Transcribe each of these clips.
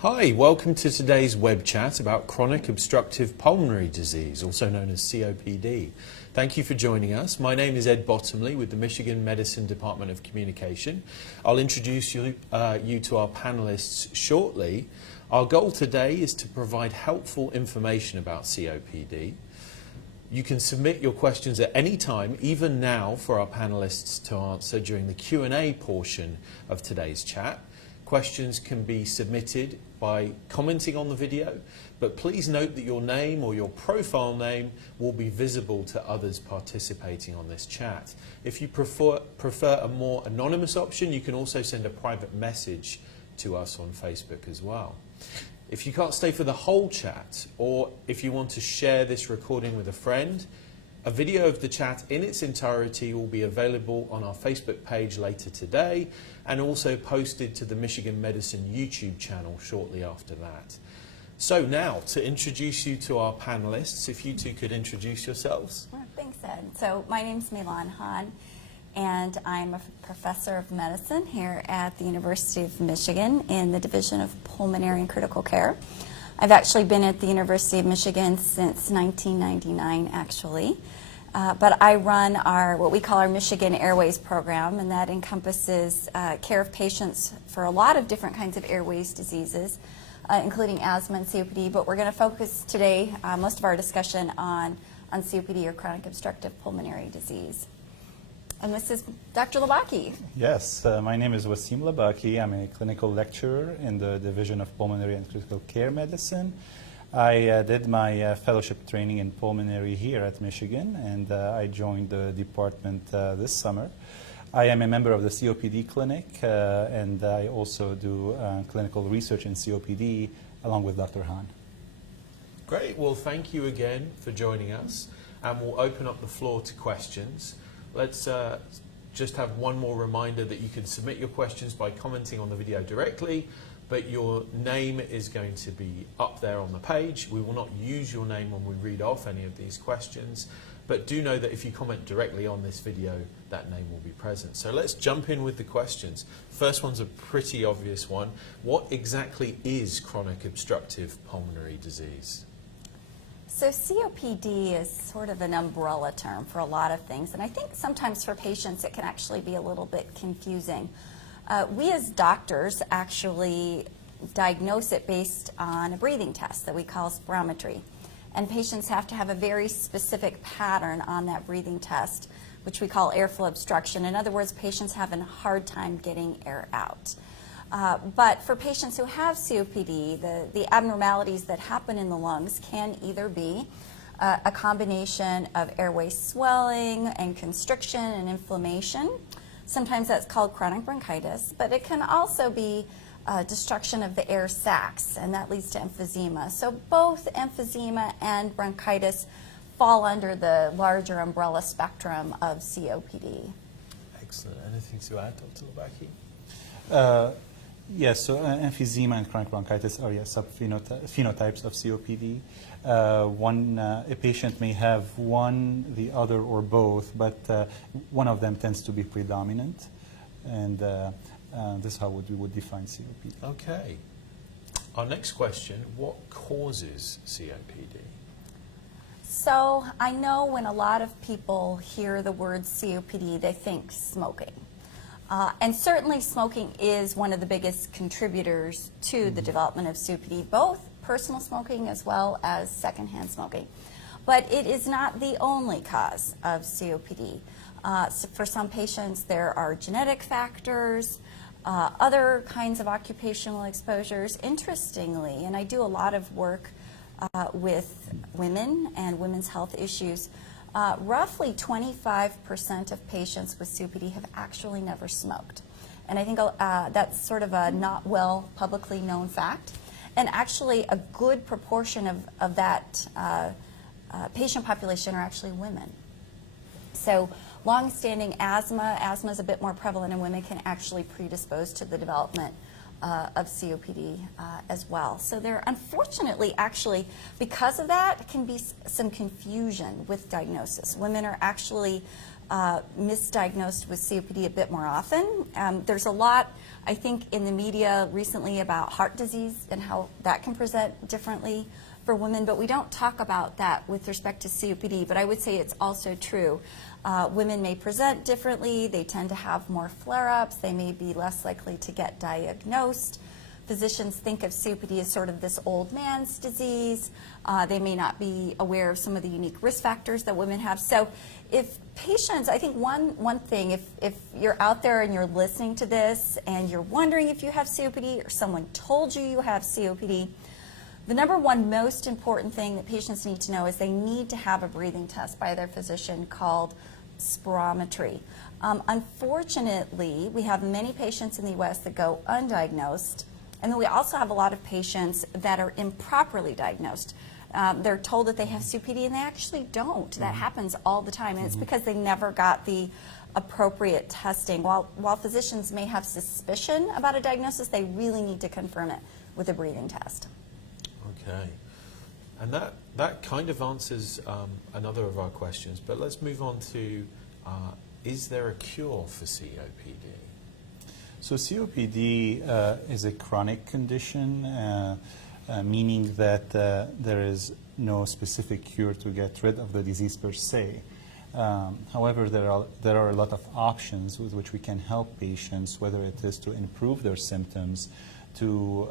Hi, welcome to today's web chat about chronic obstructive pulmonary disease, also known as COPD. Thank you for joining us. My name is Ed Bottomley with the Michigan Medicine Department of Communication. I'll introduce you to our panelists shortly. Our goal today is to provide helpful information about COPD. You can submit your questions at any time, even now, for our panelists to answer during the Q&A portion of today's chat. Questions can be submitted by commenting on the video, but please note that your name or your profile name will be visible to others participating on this chat. If you prefer a more anonymous option, you can also send a private message to us on Facebook as well. If you can't stay for the whole chat, or if you want to share this recording with a friend, a video of the chat in its entirety will be available on our Facebook page later today and also posted to the Michigan Medicine YouTube channel shortly after that. So now, to introduce you to our panelists, if you two could introduce yourselves. Thanks, Ed. So my name's Milan Han, and I'm a professor of medicine here at the University of Michigan in the Division of Pulmonary and Critical Care. I've actually been at the University of Michigan since 1999, actually. But I run what we call our Michigan Airways program, and that encompasses care of patients for a lot of different kinds of airways diseases, including asthma and COPD. But we're going to focus today, most of our discussion, on COPD, or chronic obstructive pulmonary disease. And this is Dr. Labaki. Yes, my name is Wasim Labaki. I'm a clinical lecturer in the Division of Pulmonary and Critical Care Medicine. I did my fellowship training in pulmonary here at Michigan, and I joined the department this summer. I am a member of the COPD clinic, and I also do clinical research in COPD along with Dr. Han. Great. Well, thank you again for joining us, and we'll open up the floor to questions. Let's just have one more reminder that you can submit your questions by commenting on the video directly, but your name is going to be up there on the page. We will not use your name when we read off any of these questions, but do know that if you comment directly on this video, that name will be present. So let's jump in with the questions. First one's a pretty obvious one. What exactly is chronic obstructive pulmonary disease? So COPD is sort of an umbrella term for a lot of things, and I think sometimes for patients it can actually be a little bit confusing. We as doctors actually diagnose it based on a breathing test that we call spirometry, and patients have to have a very specific pattern on that breathing test, which we call airflow obstruction. In other words, patients have a hard time getting air out. But for patients who have COPD, the abnormalities that happen in the lungs can either be a combination of airway swelling and constriction and inflammation. Sometimes that's called chronic bronchitis, but it can also be destruction of the air sacs, and that leads to emphysema. So both emphysema and bronchitis fall under the larger umbrella spectrum of COPD. Excellent. Anything to add, Dr. Labaki? Yes, so emphysema and chronic bronchitis are subphenotypes of COPD. A patient may have one, the other, or both, but one of them tends to be predominant, and this is how we would define COPD. Okay. Our next question, what causes COPD? So I know when a lot of people hear the word COPD, they think smoking. And certainly smoking is one of the biggest contributors to the development of COPD, both personal smoking as well as secondhand smoking. But it is not the only cause of COPD. So for some patients, there are genetic factors, other kinds of occupational exposures. Interestingly, and I do a lot of work with women and women's health issues, roughly 25% of patients with COPD have actually never smoked. And I think that's sort of a not well publicly known fact. And actually a good proportion of that patient population are actually women. So long-standing asthma is a bit more prevalent in women, can actually predispose to the development of COPD as well. So there, unfortunately, actually, because of that, can be some confusion with diagnosis. Women are actually misdiagnosed with COPD a bit more often. There's a lot, I think, in the media recently about heart disease and how that can present differently for women, but we don't talk about that with respect to COPD, but I would say it's also true. Women may present differently, they tend to have more flare-ups, they may be less likely to get diagnosed. Physicians think of COPD as sort of this old man's disease. They may not be aware of some of the unique risk factors that women have. So if patients, I think one thing, if you're out there and you're listening to this and you're wondering if you have COPD or someone told you you have COPD, the number one most important thing that patients need to know is they need to have a breathing test by their physician called spirometry. Unfortunately, we have many patients in the U.S. that go undiagnosed, and then we also have a lot of patients that are improperly diagnosed. They're told that they have COPD and they actually don't. That happens all the time, and it's because they never got the appropriate testing. While physicians may have suspicion about a diagnosis, they really need to confirm it with a breathing test. Okay. And that kind of answers another of our questions, but let's move on to, is there a cure for COPD? So COPD is a chronic condition, meaning that there is no specific cure to get rid of the disease per se. However, there are a lot of options with which we can help patients, whether it is to improve their symptoms, to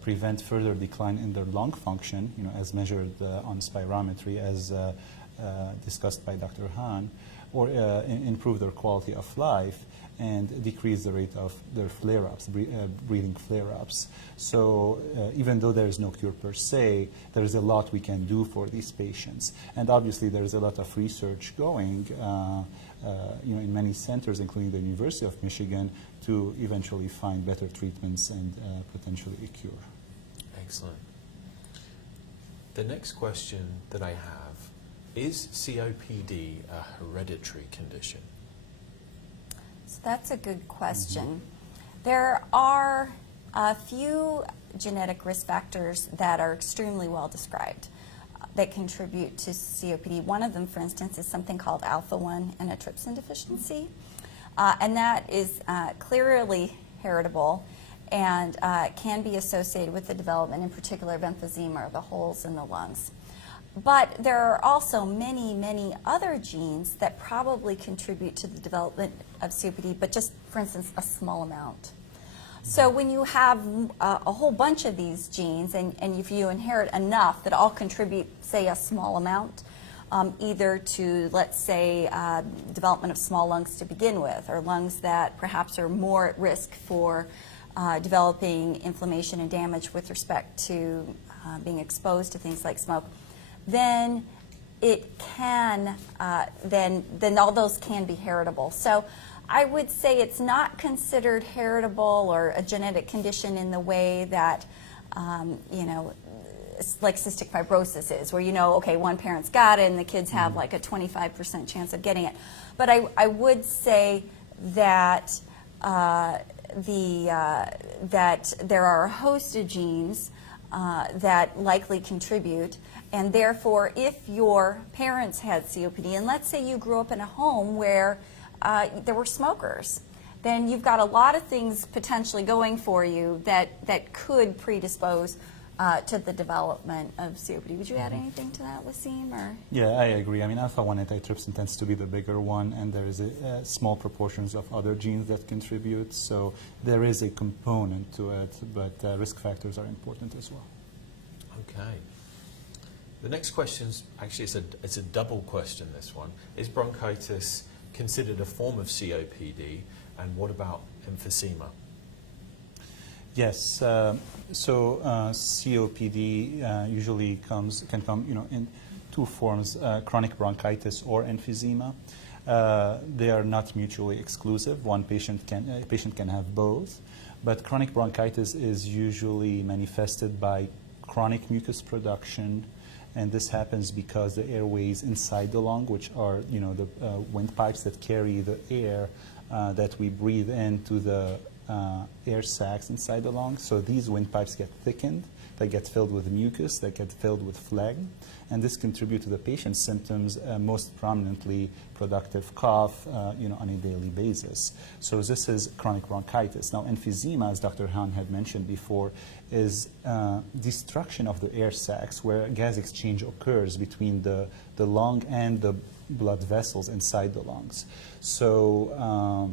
prevent further decline in their lung function, as measured on spirometry, as discussed by Dr. Hahn, or improve their quality of life and decrease the rate of their flare-ups, breathing flare-ups. So even though there is no cure per se, there is a lot we can do for these patients. And obviously there is a lot of research going in many centers, including the University of Michigan, to eventually find better treatments and potentially a cure. Excellent. The next question that I have, is COPD a hereditary condition? So that's a good question. There are a few genetic risk factors that are extremely well described that contribute to COPD. One of them, for instance, is something called alpha-1 antitrypsin deficiency, and that is clearly heritable and can be associated with the development, in particular, of emphysema, or the holes in the lungs. But there are also many, many other genes that probably contribute to the development of COPD, but just, for instance, a small amount. So when you have a whole bunch of these genes, and if you inherit enough that all contribute, say, a small amount, either to, let's say, development of small lungs to begin with, or lungs that perhaps are more at risk for developing inflammation and damage with respect to being exposed to things like smoke, then it can, then all those can be heritable. So I would say it's not considered heritable or a genetic condition in the way that, like cystic fibrosis is, where okay, one parent's got it and the kids have like a 25% chance of getting it. But I would say that that there are a host of genes that likely contribute, and therefore if your parents had COPD, and let's say you grew up in a home where there were smokers, then you've got a lot of things potentially going for you that could predispose to the development of COPD. Would you add anything to that, Wasim? Or? Yeah, I agree. I mean, alpha-1 antitrypsin tends to be the bigger one, and there is small proportions of other genes that contribute, so there is a component to it, but risk factors are important as well. Okay. The next question's actually, it's a double question, this one. Is bronchitis considered a form of COPD, and what about emphysema? Yes, COPD usually can come in two forms, chronic bronchitis or emphysema. They are not mutually exclusive. A patient can have both, but chronic bronchitis is usually manifested by chronic mucus production, and this happens because the airways inside the lung, which are the windpipes that carry the air that we breathe into the air sacs inside the lung. So these windpipes get thickened. They get filled with mucus, they get filled with phlegm, and this contributes to the patient's symptoms, most prominently productive cough, on a daily basis. So this is chronic bronchitis. Now, emphysema, as Dr. Hahn had mentioned before, is destruction of the air sacs where gas exchange occurs between the lung and the blood vessels inside the lungs. So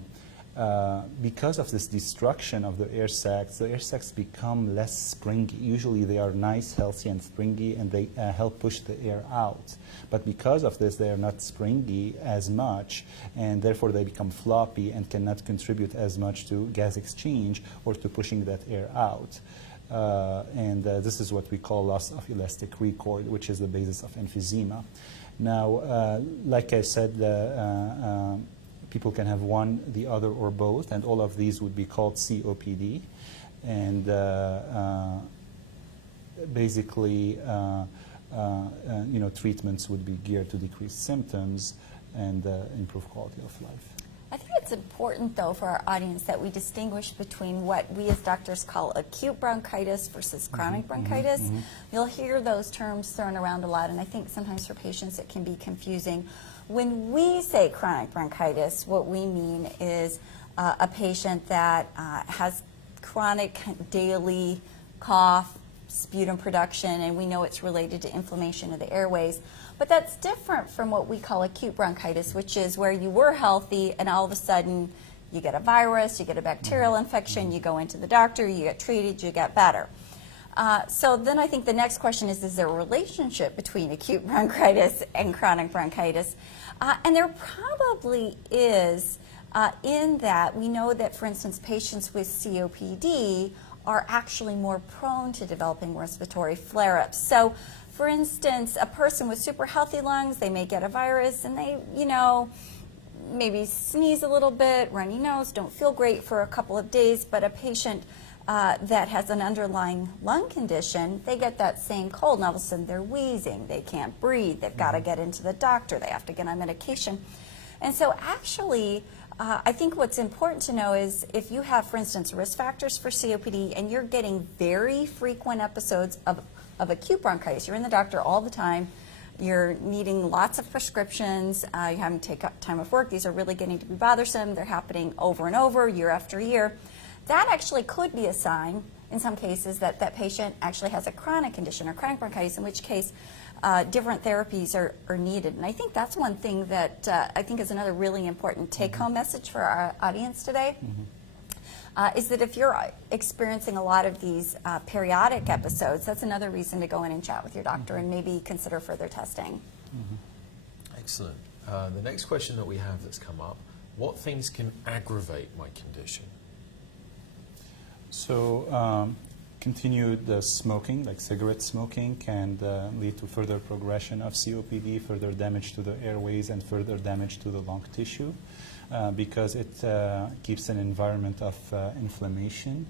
because of this destruction of the air sacs become less springy. Usually they are nice, healthy, and springy, and they help push the air out. But because of this, they are not springy as much, and therefore they become floppy and cannot contribute as much to gas exchange or to pushing that air out. This is what we call loss of elastic record, which is the basis of emphysema. Now, like I said, people can have one, the other, or both, and all of these would be called COPD. And basically, treatments would be geared to decrease symptoms and improve quality of life. I think it's important, though, for our audience that we distinguish between what we as doctors call acute bronchitis versus chronic bronchitis. You'll hear those terms thrown around a lot, and I think sometimes for patients it can be confusing. When we say chronic bronchitis, what we mean is a patient that has chronic daily cough, sputum production, and we know it's related to inflammation of the airways. But that's different from what we call acute bronchitis, which is where you were healthy and all of a sudden you get a virus, you get a bacterial infection, you go into the doctor, you get treated, you get better. So then I think the next question is there a relationship between acute bronchitis and chronic bronchitis? And there probably is, in that we know that, for instance, patients with COPD are actually more prone to developing respiratory flare-ups. So, for instance, a person with super healthy lungs, they may get a virus and they, maybe sneeze a little bit, runny nose, don't feel great for a couple of days, but a patient that has an underlying lung condition, they get that same cold, and all of a sudden they're wheezing, they can't breathe, they've got to get into the doctor, they have to get on medication. And so actually, I think what's important to know is if you have, for instance, risk factors for COPD and you're getting very frequent episodes of acute bronchitis, you're in the doctor all the time, you're needing lots of prescriptions, you're having to take time off work, these are really getting to be bothersome, they're happening over and over, year after year, that actually could be a sign, in some cases, that that patient actually has a chronic condition or chronic bronchitis, in which case different therapies are needed. And I think that's one thing that I think is another really important take-home message for our audience today, is that if you're experiencing a lot of these periodic episodes, that's another reason to go in and chat with your doctor and maybe consider further testing. Excellent. The next question that we have that's come up, what things can aggravate my condition? So continued smoking, like cigarette smoking, can lead to further progression of COPD, further damage to the airways, and further damage to the lung tissue because it keeps an environment of inflammation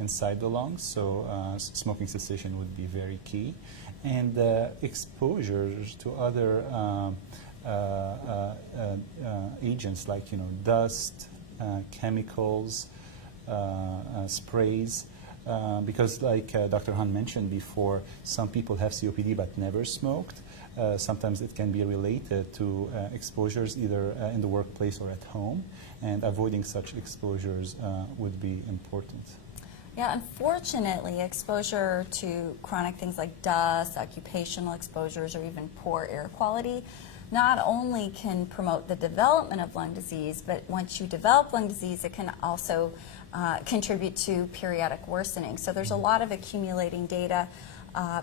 inside the lungs. So smoking cessation would be very key. And exposures to other agents like dust, chemicals, sprays, because like Dr. Hahn mentioned before, some people have COPD but never smoked. Sometimes it can be related to exposures either in the workplace or at home, and avoiding such exposures would be important. Yeah, unfortunately, exposure to chronic things like dust, occupational exposures, or even poor air quality not only can promote the development of lung disease, but once you develop lung disease, it can also contribute to periodic worsening. So there's a lot of accumulating data,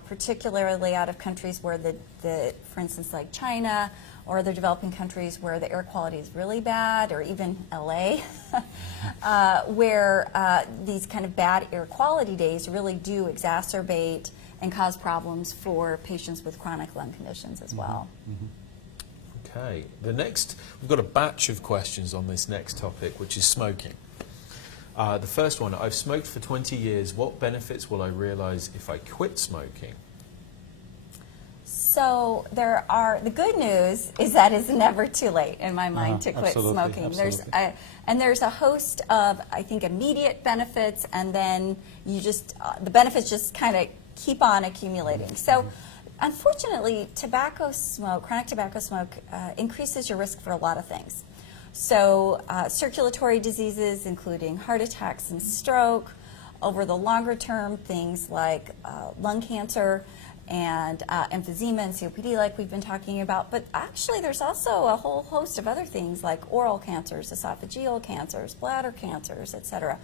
particularly out of countries where for instance, like China, or other developing countries where the air quality is really bad, or even LA, where these kind of bad air quality days really do exacerbate and cause problems for patients with chronic lung conditions as well. Okay, we've got a batch of questions on this next topic, which is smoking. The first one, I've smoked for 20 years. What benefits will I realize if I quit smoking? So the good news is that it's never too late in my mind to quit smoking. Absolutely. There's a host of, I think, immediate benefits, and then the benefits just kind of keep on accumulating. So unfortunately, chronic tobacco smoke increases your risk for a lot of things. So circulatory diseases, including heart attacks and stroke. Over the longer term, things like lung cancer and emphysema and COPD, like we've been talking about. But actually, there's also a whole host of other things like oral cancers, esophageal cancers, bladder cancers, etc.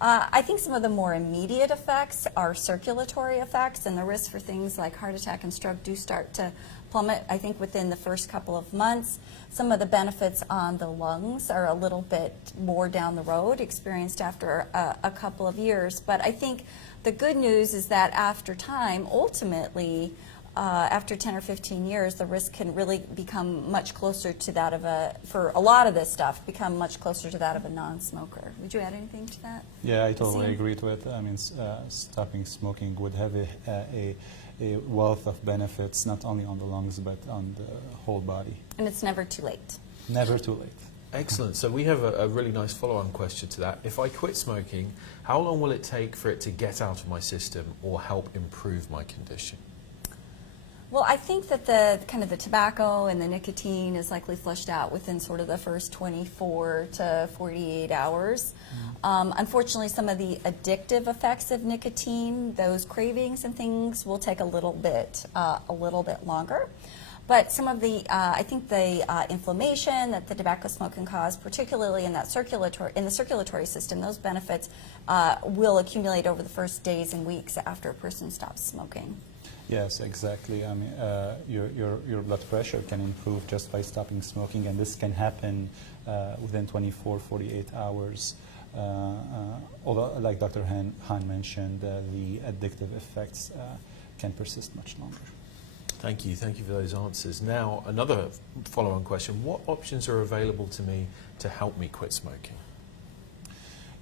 I think some of the more immediate effects are circulatory effects, and the risk for things like heart attack and stroke do start to plummet, I think, within the first couple of months. Some of the benefits on the lungs are a little bit more down the road, experienced after a couple of years. But I think the good news is that after time, ultimately, after 10 or 15 years, the risk can really become much closer to that of for a lot of this stuff, become much closer to that of a non-smoker. Would you add anything to that? Yeah, I totally agree to it. I mean, stopping smoking would have a wealth of benefits, not only on the lungs, but on the whole body. And it's never too late. Never too late. Excellent. So we have a really nice follow-on question to that. If I quit smoking, how long will it take for it to get out of my system or help improve my condition? Well, I think that the tobacco and the nicotine is likely flushed out within sort of the first 24 to 48 hours. Unfortunately, some of the addictive effects of nicotine, those cravings and things, will take a little bit longer. But some of the, I think the inflammation that the tobacco smoke can cause, particularly in the circulatory system, those benefits will accumulate over the first days and weeks after a person stops smoking. Yes, exactly. I mean, your blood pressure can improve just by stopping smoking, and this can happen within 24, 48 hours. Although, like Dr. Han mentioned, the addictive effects can persist much longer. Thank you for those answers. Now, another follow-on question. What options are available to me to help me quit smoking?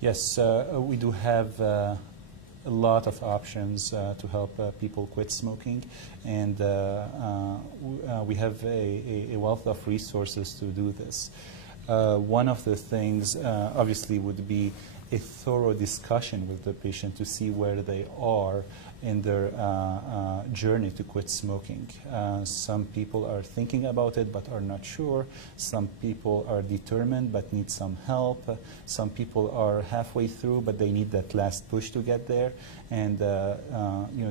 Yes, we do have a lot of options to help people quit smoking, and we have a wealth of resources to do this. One of the things obviously would be a thorough discussion with the patient to see where they are in their journey to quit smoking. Some people are thinking about it but are not sure. Some people are determined but need some help. Some people are halfway through but they need that last push to get there. And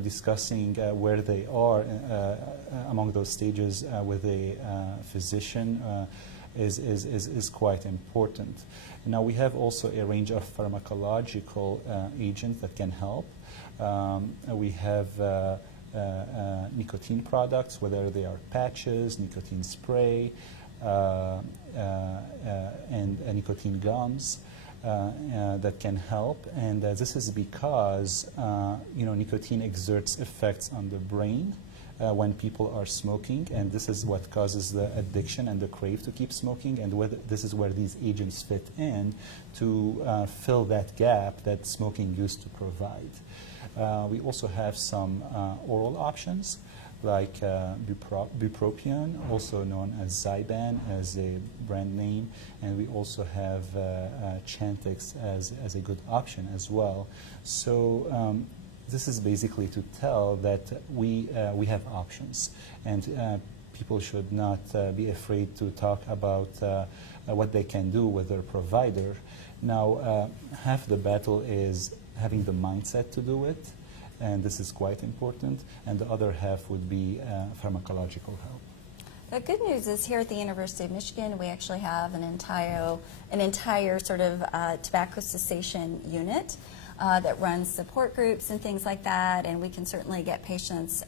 discussing where they are among those stages with a physician is quite important. Now we have also a range of pharmacological agents that can help. We have nicotine products, whether they are patches, nicotine spray, and nicotine gums that can help. And this is because nicotine exerts effects on the brain when people are smoking, and this is what causes the addiction and the crave to keep smoking, and this is where these agents fit in to fill that gap that smoking used to provide. We also have some oral options like bupropion, also known as Zyban as a brand name, and we also have Chantix as a good option as well. So this is basically to tell that we have options, and people should not be afraid to talk about what they can do with their provider. Now, half the battle is having the mindset to do it, and this is quite important, and the other half would be pharmacological help. The good news is here at the University of Michigan, we actually have an entire sort of tobacco cessation unit that runs support groups and things like that, and we can certainly get patients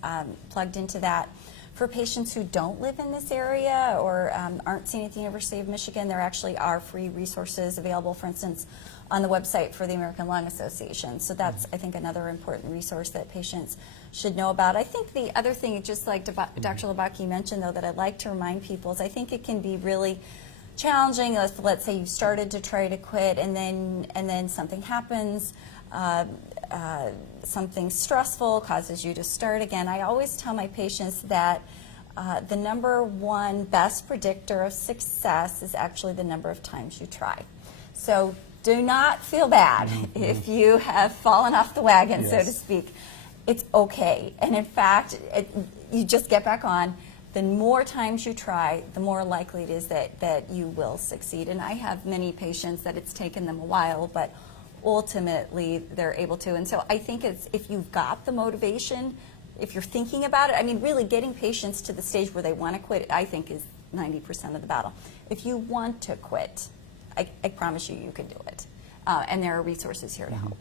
plugged into that. For patients who don't live in this area or aren't seen at the University of Michigan, there actually are free resources available, for instance, on the website for the American Lung Association. So that's, I think, another important resource that patients should know about. I think the other thing, just like Dr. Labaki mentioned, though, that I'd like to remind people is I think it can be really challenging. Let's say you started to try to quit, and then something happens. Something stressful causes you to start again. I always tell my patients that the number one best predictor of success is actually the number of times you try. So do not feel bad if you have fallen off the wagon, so to speak. it's okay. And in fact, you just get back on. The more times you try, the more likely it is that you will succeed. And I have many patients that it's taken them a while, but ultimately they're able to. And so I think it's, if you've got the motivation, if you're thinking about it, I mean, really getting patients to the stage where they want to quit, I think is 90% of the battle. If you want to quit, I promise you, you can do it. And there are resources here to help.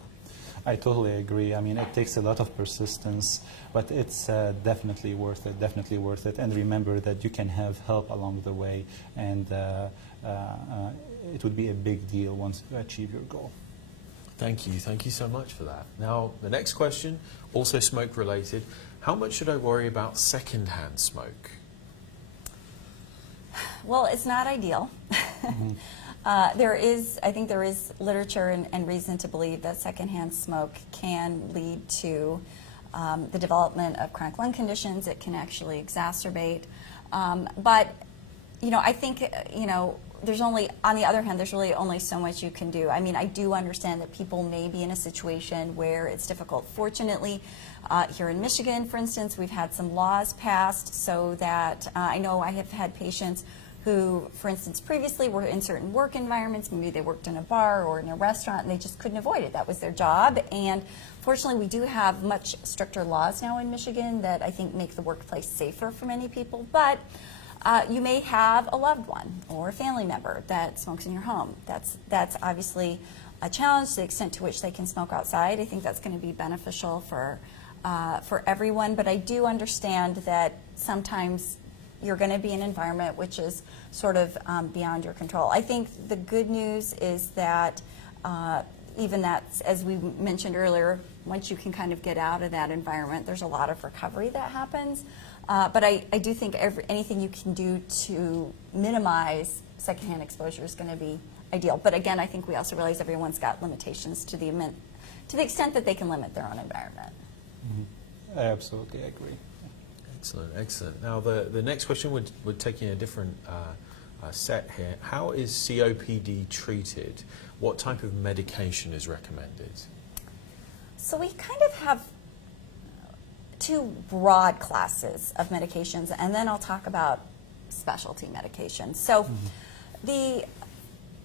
I totally agree. I mean, it takes a lot of persistence, but it's definitely worth it, definitely worth it. And remember that you can have help along the way, and it would be a big deal once you achieve your goal. Thank you so much for that. Now, the next question, also smoke related. How much should I worry about secondhand smoke? Well, it's not ideal. I think there is literature and reason to believe that secondhand smoke can lead to the development of chronic lung conditions. It can actually exacerbate. But, you know, I think, you know, there's only, on the other hand, there's really only so much you can do. I mean, I do understand that people may be in a situation where it's difficult. Fortunately, here in Michigan, for instance, we've had some laws passed so that I know I have had patients who, for instance, previously were in certain work environments. Maybe they worked in a bar or in a restaurant and they just couldn't avoid it. That was their job. And fortunately, we do have much stricter laws now in Michigan that I think make the workplace safer for many people. But you may have a loved one or a family member that smokes in your home. That's obviously a challenge to the extent to which they can smoke outside. I think that's going to be beneficial for everyone. But I do understand that sometimes you're going to be in an environment which is sort of beyond your control. I think the good news is that even that, as we mentioned earlier, once you can kind of get out of that environment, there's a lot of recovery that happens. But I do think anything you can do to minimize secondhand exposure is going to be ideal. But again, I think we also realize everyone's got limitations to the extent that they can limit their own environment. Mm-hmm. I absolutely agree. Excellent, excellent. Now, the next question would take you in a different set here. How is COPD treated? What type of medication is recommended? So we kind of have two broad classes of medications, and then I'll talk about specialty medications. So the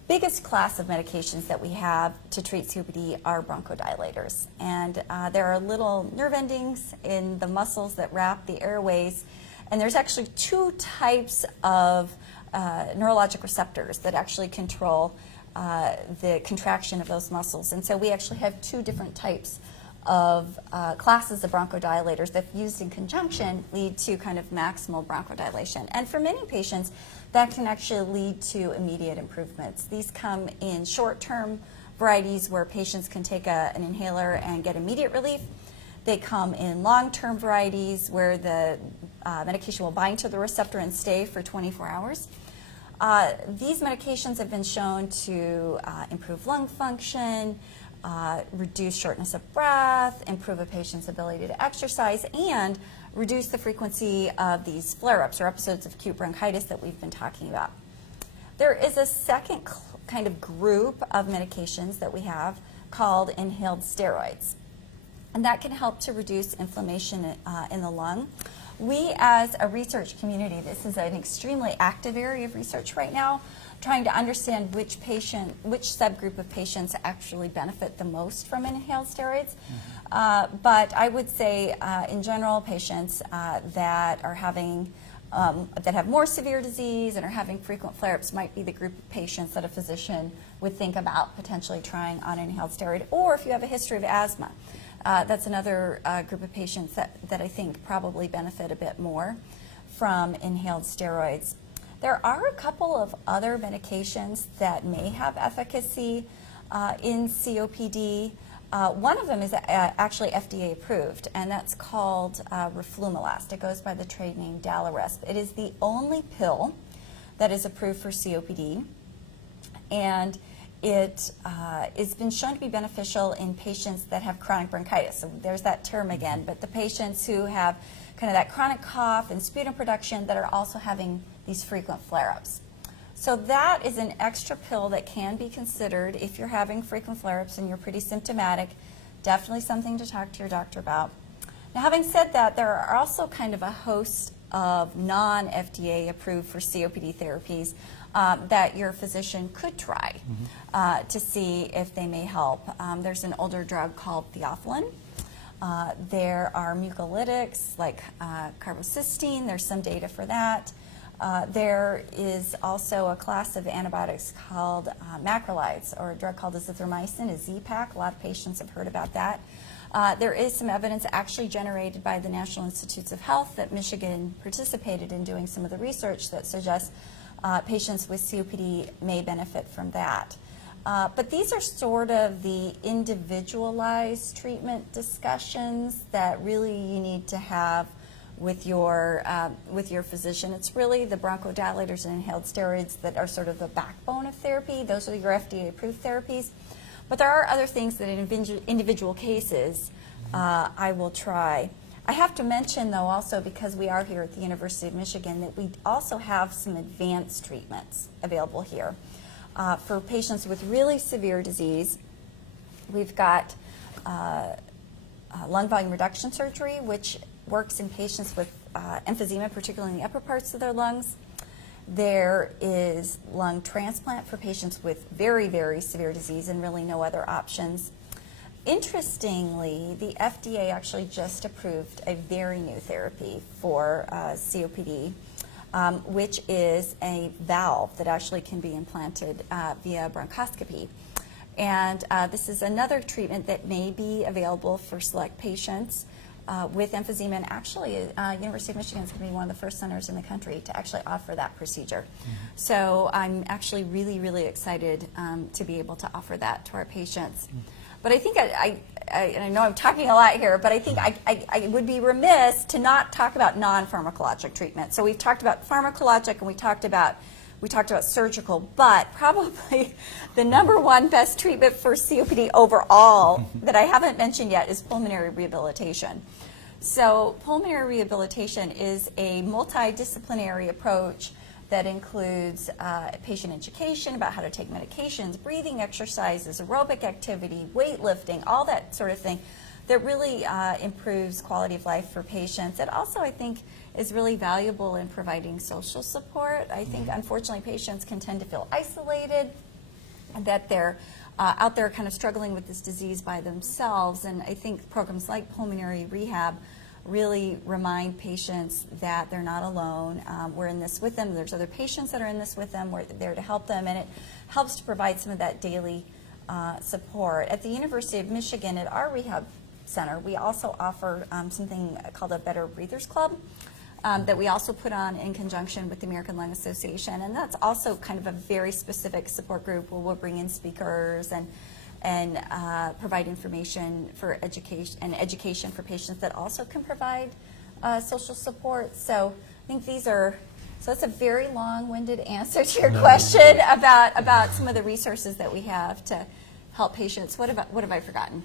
biggest class of medications that we have to treat COPD are bronchodilators. And there are little nerve endings in the muscles that wrap the airways. And there's actually two types of neurologic receptors that actually control the contraction of those muscles. And so we actually have two different types of classes of bronchodilators that, used in conjunction, lead to kind of maximal bronchodilation. And for many patients, that can actually lead to immediate improvements. These come in short-term varieties where patients can take an inhaler and get immediate relief. They come in long-term varieties where the medication will bind to the receptor and stay for 24 hours. These medications have been shown to improve lung function, reduce shortness of breath, improve a patient's ability to exercise, and reduce the frequency of these flare-ups or episodes of acute bronchitis that we've been talking about. There is a second kind of group of medications that we have called inhaled steroids, and that can help to reduce inflammation in the lung. We, as a research community, this is an extremely active area of research right now, trying to understand which subgroup of patients actually benefit the most from inhaled steroids. But I would say, in general, patients that are having that have more severe disease and are having frequent flare-ups might be the group of patients that a physician would think about potentially trying on an inhaled steroid. Or if you have a history of asthma, that's another group of patients that I think probably benefit a bit more from inhaled steroids. There are a couple of other medications that may have efficacy in COPD. One of them is actually FDA approved, and that's called roflumilast. It goes by the trade name Daliresp. It is the only pill that is approved for COPD, and it has been shown to be beneficial in patients that have chronic bronchitis. So there's that term again, but the patients who have kind of that chronic cough and sputum production that are also having these frequent flare-ups. So that is an extra pill that can be considered if you're having frequent flare-ups and you're pretty symptomatic. Definitely something to talk to your doctor about. Now, having said that, there are also kind of a host of non-FDA approved for COPD therapies that your physician could try to see if they may help. There's an older drug called theophylline. There are mucolytics like carbocysteine. There's some data for that. There is also a class of antibiotics called macrolides, or a drug called azithromycin, a Z-Pak. A lot of patients have heard about that. There is some evidence actually generated by the National Institutes of Health that Michigan participated in doing some of the research that suggests patients with COPD may benefit from that. But these are sort of the individualized treatment discussions that really you need to have with your physician. It's really the bronchodilators and inhaled steroids that are sort of the backbone of therapy. Those are your FDA-approved therapies. But there are other things that in individual cases I will try. I have to mention, though, also, because we are here at the University of Michigan, that we also have some advanced treatments available here. For patients with really severe disease, we've got lung volume reduction surgery, which works in patients with emphysema, particularly in the upper parts of their lungs. There is lung transplant for patients with very, very severe disease and really no other options. Interestingly, the FDA actually just approved a very new therapy for COPD, which is a valve that actually can be implanted via bronchoscopy. And this is another treatment that may be available for select patients with emphysema. And actually, University of Michigan is going to be one of the first centers in the country to actually offer that procedure. So I'm actually really, really excited to be able to offer that to our patients. But I think and I know I'm talking a lot here, but I think I would be remiss to not talk about non-pharmacologic treatment. So we've talked about pharmacologic and we talked about surgical, but probably the number one best treatment for COPD overall that I haven't mentioned yet is pulmonary rehabilitation. So pulmonary rehabilitation is a multidisciplinary approach that includes patient education about how to take medications, breathing exercises, aerobic activity, weightlifting, all that sort of thing that really improves quality of life for patients. It also, I think, is really valuable in providing social support. I think, unfortunately, patients can tend to feel isolated and that they're out there kind of struggling with this disease by themselves. And I think programs like pulmonary rehab really remind patients that they're not alone. We're in this with them. There's other patients that are in this with them. We're there to help them, and it helps to provide some of that daily support. At the University of Michigan, at our rehab center, we also offer something called a Better Breathers Club that we also put on in conjunction with the American Lung Association, and that's also kind of a very specific support group where we'll bring in speakers and provide information for education for patients that also can provide social support. So I think so that's a very long-winded answer to your question about some of the resources that we have to help patients. What have I forgotten?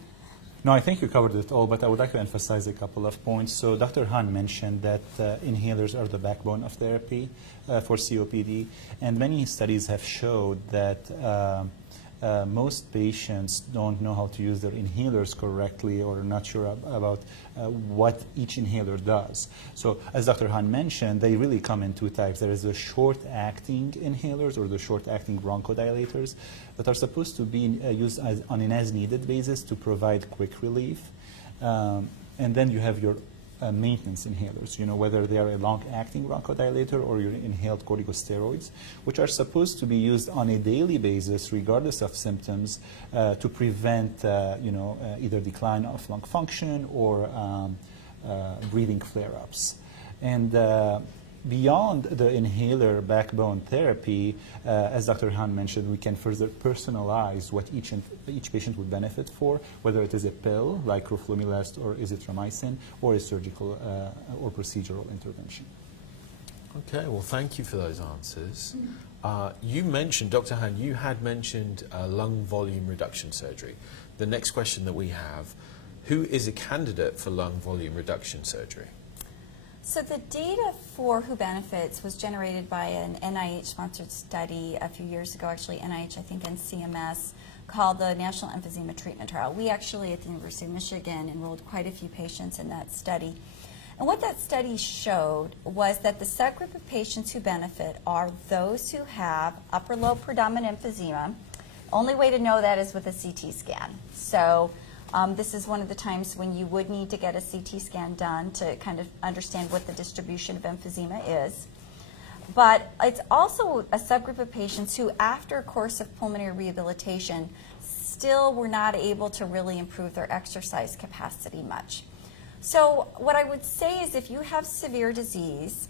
No, I think you covered it all, but I would like to emphasize a couple of points. So Dr. Han mentioned that inhalers are the backbone of therapy for COPD, and many studies have showed that most patients don't know how to use their inhalers correctly or are not sure about what each inhaler does. So as Dr. Han mentioned, they really come in two types. There is the short-acting inhalers or the short-acting bronchodilators that are supposed to be used on an as-needed basis to provide quick relief. And then you have your maintenance inhalers, whether they are a long-acting bronchodilator or your inhaled corticosteroids, which are supposed to be used on a daily basis regardless of symptoms to prevent, either decline of lung function or breathing flare-ups. And beyond the inhaler backbone therapy, as Dr. Han mentioned, we can further personalize what each patient would benefit for, whether it is a pill like roflumilast or azithromycin, or a surgical or procedural intervention. Okay, well, thank you for those answers. You mentioned, Dr. Han, you had mentioned lung volume reduction surgery. The next question that we have, who is a candidate for lung volume reduction surgery? So the data for who benefits was generated by an NIH-sponsored study a few years ago, actually NIH, I think, and CMS, called the National Emphysema Treatment Trial. We actually at the University of Michigan enrolled quite a few patients in that study. And what that study showed was that the subgroup of patients who benefit are those who have upper lobe predominant emphysema. Only way to know that is with a CT scan. So this is one of the times when you would need to get a CT scan done to kind of understand what the distribution of emphysema is. But it's also a subgroup of patients who, after a course of pulmonary rehabilitation, still were not able to really improve their exercise capacity much. So what I would say is if you have severe disease,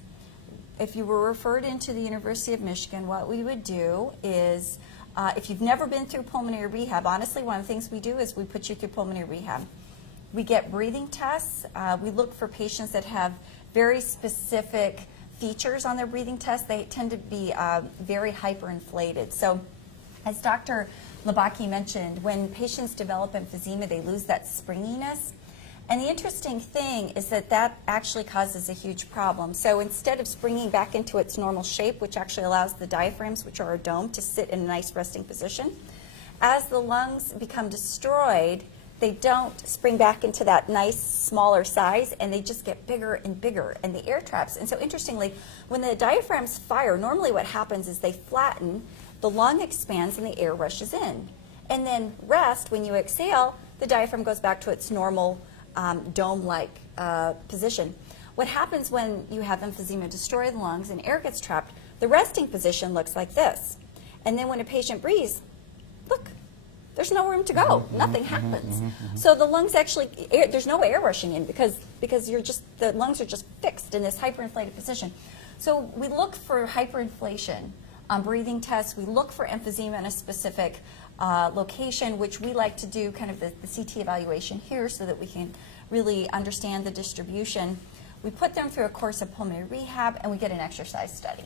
if you were referred into the University of Michigan, what we would do is, if you've never been through pulmonary rehab, honestly, one of the things we do is we put you through pulmonary rehab. We get breathing tests. We look for patients that have very specific features on their breathing test. They tend to be very hyperinflated. So as Dr. Labaki mentioned, when patients develop emphysema, they lose that springiness. And the interesting thing is that that actually causes a huge problem. So instead of springing back into its normal shape, which actually allows the diaphragms, which are a dome, to sit in a nice resting position, as the lungs become destroyed, they don't spring back into that nice smaller size, and they just get bigger and bigger, and the air traps. And so interestingly, when the diaphragms fire, normally what happens is they flatten, the lung expands, and the air rushes in. And then rest, when you exhale, the diaphragm goes back to its normal dome-like position. What happens when you have emphysema destroy the lungs and air gets trapped, the resting position looks like this. And then when a patient breathes, look, there's no room to go. Nothing happens. So the lungs actually, there's no air rushing in because you're just, the lungs are just fixed in this hyperinflated position. So we look for hyperinflation on breathing tests. We look for emphysema in a specific location, which we like to do kind of the CT evaluation here so that we can really understand the distribution. We put them through a course of pulmonary rehab, and we get an exercise study.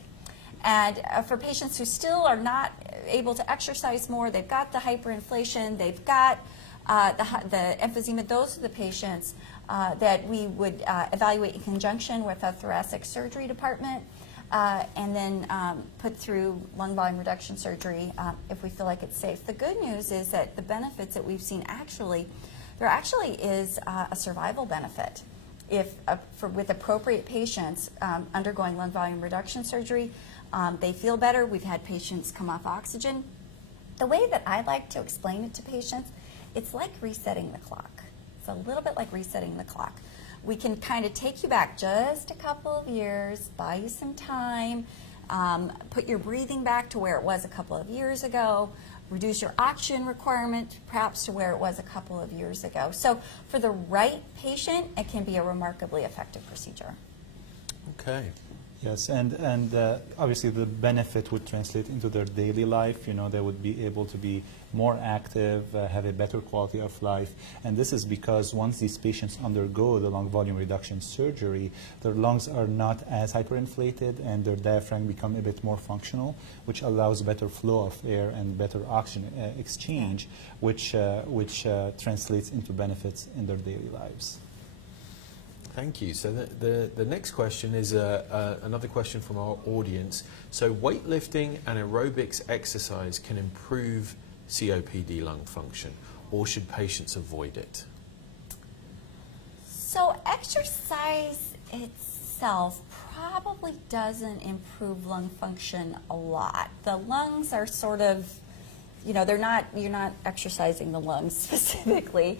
And for patients who still are not able to exercise more, they've got the hyperinflation, they've got the emphysema, those are the patients that we would evaluate in conjunction with a thoracic surgery department and then put through lung volume reduction surgery if we feel like it's safe. The good news is that the benefits that we've seen actually, there actually is a survival benefit. If with appropriate patients undergoing lung volume reduction surgery, they feel better. We've had patients come off oxygen. The way that I like to explain it to patients, it's like resetting the clock. It's a little bit like resetting the clock. We can kind of take you back just a couple of years, buy you some time, put your breathing back to where it was a couple of years ago, reduce your oxygen requirement perhaps to where it was a couple of years ago. So for the right patient, it can be a remarkably effective procedure. Okay. Yes, and obviously the benefit would translate into their daily life. You know, they would be able to be more active, have a better quality of life. And this is because once these patients undergo the lung volume reduction surgery, their lungs are not as hyperinflated and their diaphragm become a bit more functional, which allows better flow of air and better oxygen exchange, which translates into benefits in their daily lives. Thank you. So the next question is another question from our audience. So weightlifting and aerobics exercise can improve COPD lung function, or should patients avoid it? So exercise itself probably doesn't improve lung function a lot. The lungs are sort of, you know, you're not exercising the lungs specifically,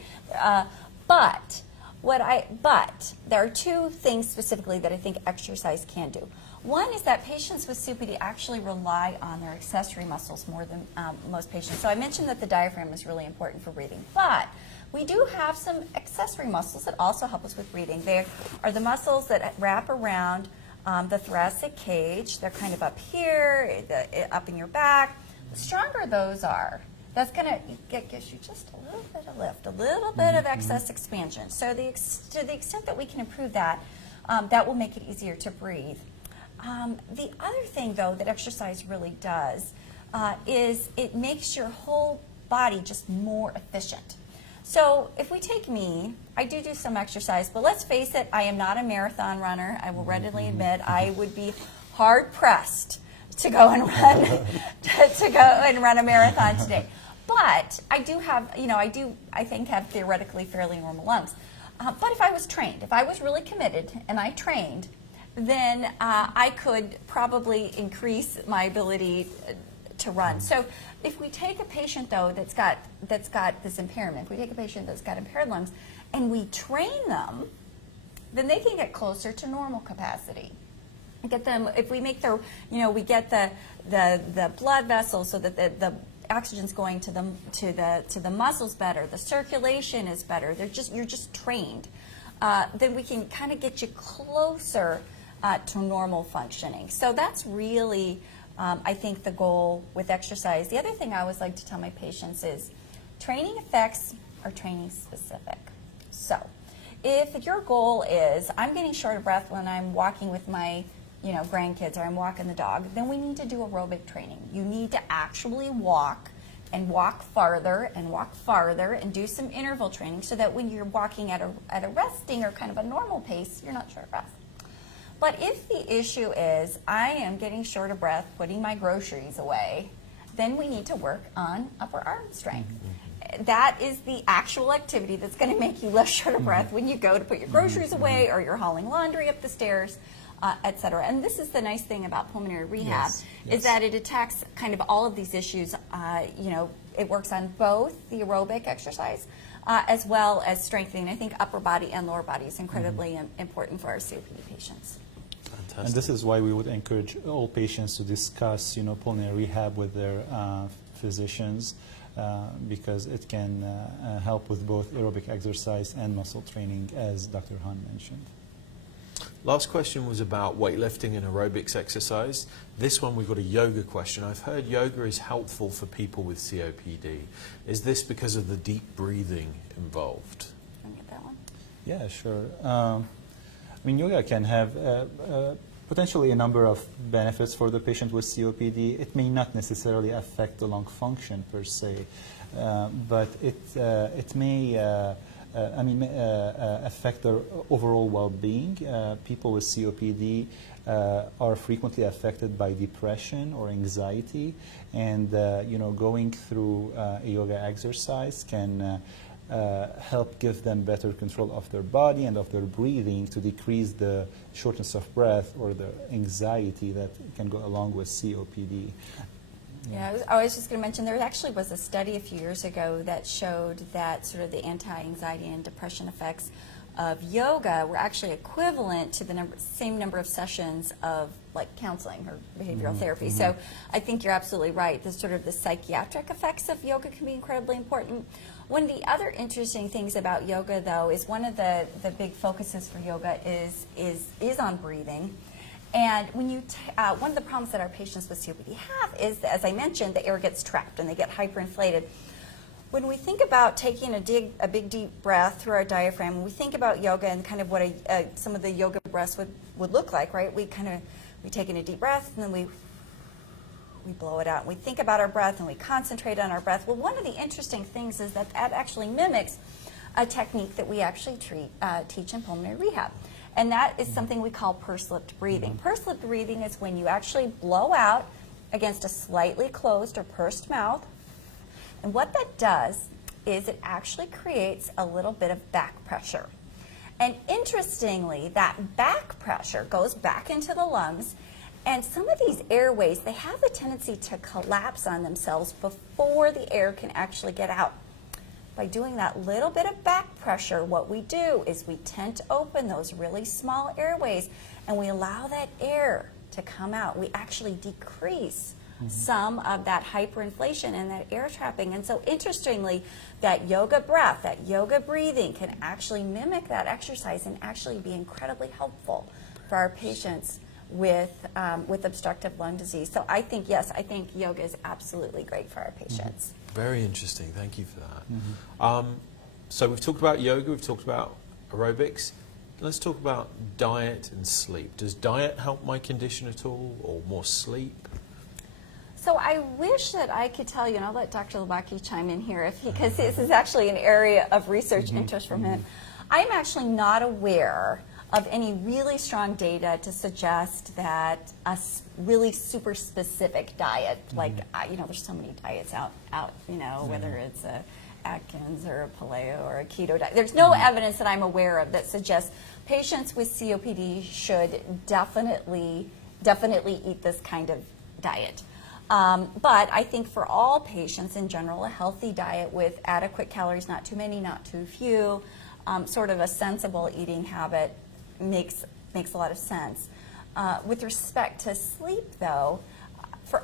but there are two things specifically that I think exercise can do. One is that patients with COPD actually rely on their accessory muscles more than most patients. So I mentioned that the diaphragm is really important for breathing, but we do have some accessory muscles that also help us with breathing. They are the muscles that wrap around the thoracic cage. They're kind of up here, up in your back. The stronger those are, that's going to gives you just a little bit of lift, a little bit of excess expansion. So to the extent that we can improve that, that will make it easier to breathe. The other thing, though, that exercise really does is it makes your whole body just more efficient. So if we take me, I do some exercise, but let's face it, I am not a marathon runner. I will readily admit I would be hard-pressed to go and run a marathon today. But I do have, I think have theoretically fairly normal lungs. But if I was trained, if I was really committed and I trained, then I could probably increase my ability to run. So if we take a patient though that's got this impairment, if we take a patient that's got impaired lungs and we train them, then they can get closer to normal capacity. Get them, if we make their, we get the blood vessels so that the oxygen's going to the muscles better, the circulation is better. You're just trained. Then we can kind of get you closer to normal functioning. So that's really, I think, the goal with exercise. The other thing I always like to tell my patients is training effects are training specific. So if your goal is, I'm getting short of breath when I'm walking with my grandkids, or I'm walking the dog, then we need to do aerobic training. You need to actually walk farther and do some interval training so that when you're walking at a resting or kind of a normal pace, you're not short of breath. But if the issue is I am getting short of breath putting my groceries away, then we need to work on upper arm strength. That is the actual activity that's going to make you less short of breath when you go to put your groceries away or you're hauling laundry up the stairs, et cetera. And this is the nice thing about pulmonary rehab, is that it attacks kind of all of these issues. It works on both the aerobic exercise as well as strengthening. I think upper body and lower body is incredibly important for our COPD patients. And this is why we would encourage all patients to discuss, pulmonary rehab with their physicians, because it can help with both aerobic exercise and muscle training, as Dr. Hahn mentioned. Last question was about weightlifting and aerobics exercise. This one we've got a yoga question. I've heard yoga is helpful for people with COPD. Is this because of the deep breathing involved? Can I get that one? Yeah, sure. Yoga can have potentially a number of benefits for the patient with COPD. It may not necessarily affect the lung function per se, but it may affect their overall well-being. People with COPD are frequently affected by depression or anxiety, and going through a yoga exercise can help give them better control of their body and of their breathing to decrease the shortness of breath or the anxiety that can go along with COPD. Yeah, I was just going to mention there actually was a study a few years ago that showed that sort of the anti-anxiety and depression effects of yoga were actually equivalent to the same number of sessions of like counseling or behavioral therapy. So I think you're absolutely right. The sort of the psychiatric effects of yoga can be incredibly important. One of the other interesting things about yoga, though, is one of the big focuses for yoga is on breathing. And when one of the problems that our patients with COPD have is, as I mentioned, the air gets trapped and they get hyperinflated. When we think about taking a big deep breath through our diaphragm, when we think about yoga and kind of what some of the yoga breaths would look like, right? We take in a deep breath and then we blow it out. We think about our breath and we concentrate on our breath. Well, one of the interesting things is that actually mimics a technique that we actually teach in pulmonary rehab. And that is something we call pursed-lipped breathing. Pursed-lipped breathing is when you actually blow out against a slightly closed or pursed mouth. And what that does is it actually creates a little bit of back pressure. And interestingly, that back pressure goes back into the lungs, and some of these airways, they have a tendency to collapse on themselves before the air can actually get out. By doing that little bit of back pressure, what we do is we tend to open those really small airways and we allow that air to come out. We actually decrease some of that hyperinflation and that air trapping. And so interestingly, that yoga breath, that yoga breathing can actually mimic that exercise and actually be incredibly helpful for our patients with obstructive lung disease. So I think, yes, I think yoga is absolutely great for our patients. Very interesting. Thank you for that. So we've talked about yoga, we've talked about aerobics. Let's talk about diet and sleep. Does diet help my condition at all, or more sleep? So I wish that I could tell you, and I'll let Dr. Labaki chime in here, because this is actually an area of research interest from him. I'm actually not aware of any really strong data to suggest that a really super specific diet, like, you know, there's so many diets out, you know, whether it's a Atkins or a paleo or a keto diet. There's no evidence that I'm aware of that suggests patients with COPD should definitely eat this kind of diet. But I think for all patients in general, a healthy diet with adequate calories, not too many, not too few, sort of a sensible eating habit makes a lot of sense. With respect to sleep, though, for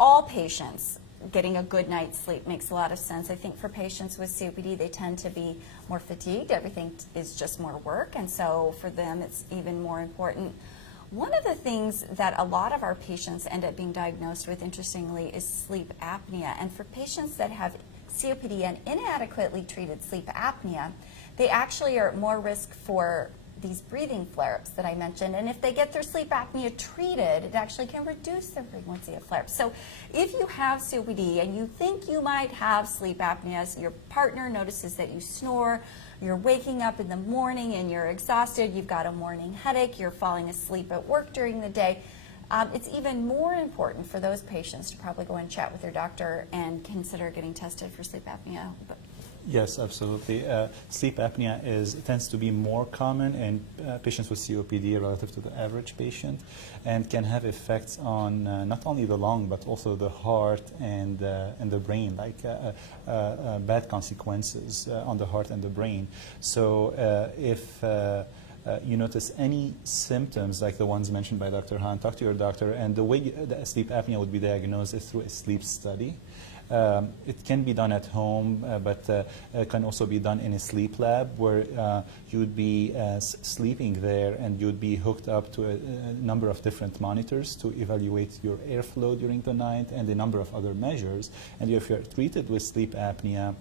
all patients, getting a good night's sleep makes a lot of sense. I think for patients with COPD, they tend to be more fatigued. Everything is just more work, and so for them, it's even more important. One of the things that a lot of our patients end up being diagnosed with, interestingly, is sleep apnea. And for patients that have COPD and inadequately treated sleep apnea, they actually are at more risk for these breathing flare-ups that I mentioned. And if they get their sleep apnea treated, it actually can reduce the frequency of flare-ups. So if you have COPD and you think you might have sleep apnea, so your partner notices that you snore, you're waking up in the morning and you're exhausted, you've got a morning headache, you're falling asleep at work during the day, it's even more important for those patients to probably go and chat with their doctor and consider getting tested for sleep apnea. Yes, absolutely. Sleep apnea tends to be more common in patients with COPD relative to the average patient, and can have effects on not only the lung but also the heart and the brain, like bad consequences on the heart and the brain. So if you notice any symptoms like the ones mentioned by Dr. Hahn, talk to your doctor, and the way the sleep apnea would be diagnosed is through a sleep study. It can be done at home, but it can also be done in a sleep lab where you would be sleeping there, and you would be hooked up to a number of different monitors to evaluate your airflow during the night and a number of other measures. And if you're treated with sleep apnea,